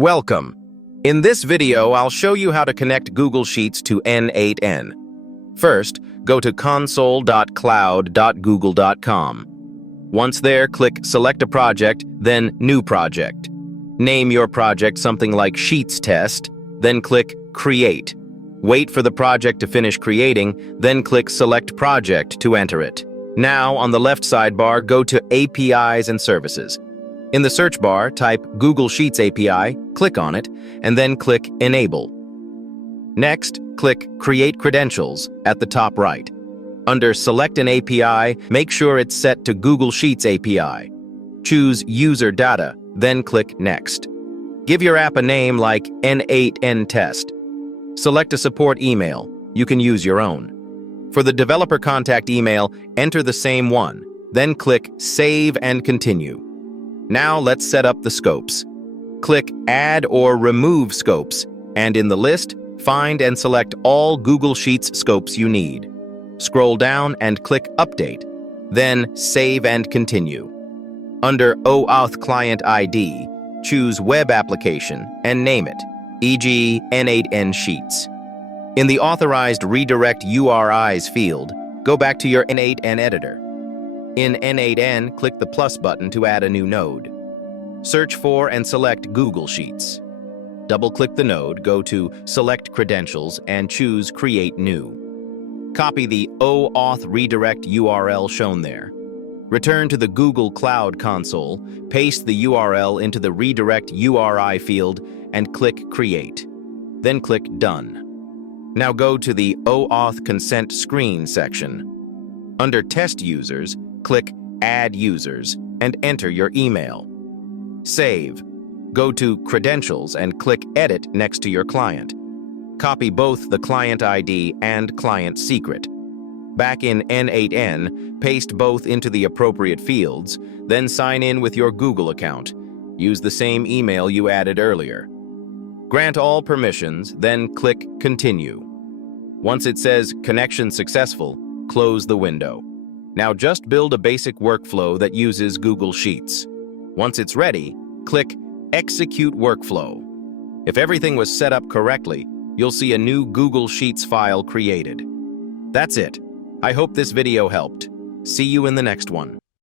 Welcome. In this video, I'll show you how to connect Google Sheets to n8n. First, go to console.cloud.google.com. Once there, click Select a Project, then New Project. Name your project something like Sheets Test, then click Create. Wait for the project to finish creating, then click Select Project to enter it. Now, on the left sidebar, go to APIs and Services. In the search bar, type Google Sheets API, click on it, and then click Enable. Next, click Create Credentials at the top right. Under Select an API, make sure it's set to Google Sheets API. Choose User Data, then click Next. Give your app a name like n8n test. Select a support email. You can use your own. For the developer contact email, enter the same one, then click Save and Continue. Now let's set up the scopes. Click Add or Remove Scopes, and in the list, find and select all Google Sheets scopes you need. Scroll down and click Update, then Save and Continue. Under OAuth Client ID, choose Web Application and name it, e.g. n8n Sheets. In the Authorized Redirect URIs field, go back to your n8n editor. In n8n, click the plus button to add a new node. Search for and select Google Sheets. Double-click the node, go to Select Credentials, and choose Create New. Copy the OAuth redirect URL shown there. Return to the Google Cloud Console, paste the URL into the Redirect URI field, and click Create. Then click Done. Now go to the OAuth Consent Screen section. Under Test Users, click Add Users and enter your email. Save. Go to Credentials and click Edit next to your client. Copy both the client ID and client secret. Back in n8n, paste both into the appropriate fields, then sign in with your Google account. Use the same email you added earlier. Grant all permissions, then click Continue. Once it says Connection Successful, close the window. Now just build a basic workflow that uses Google Sheets. Once it's ready, click Execute Workflow. If everything was set up correctly, you'll see a new Google Sheets file created. That's it. I hope this video helped. See you in the next one.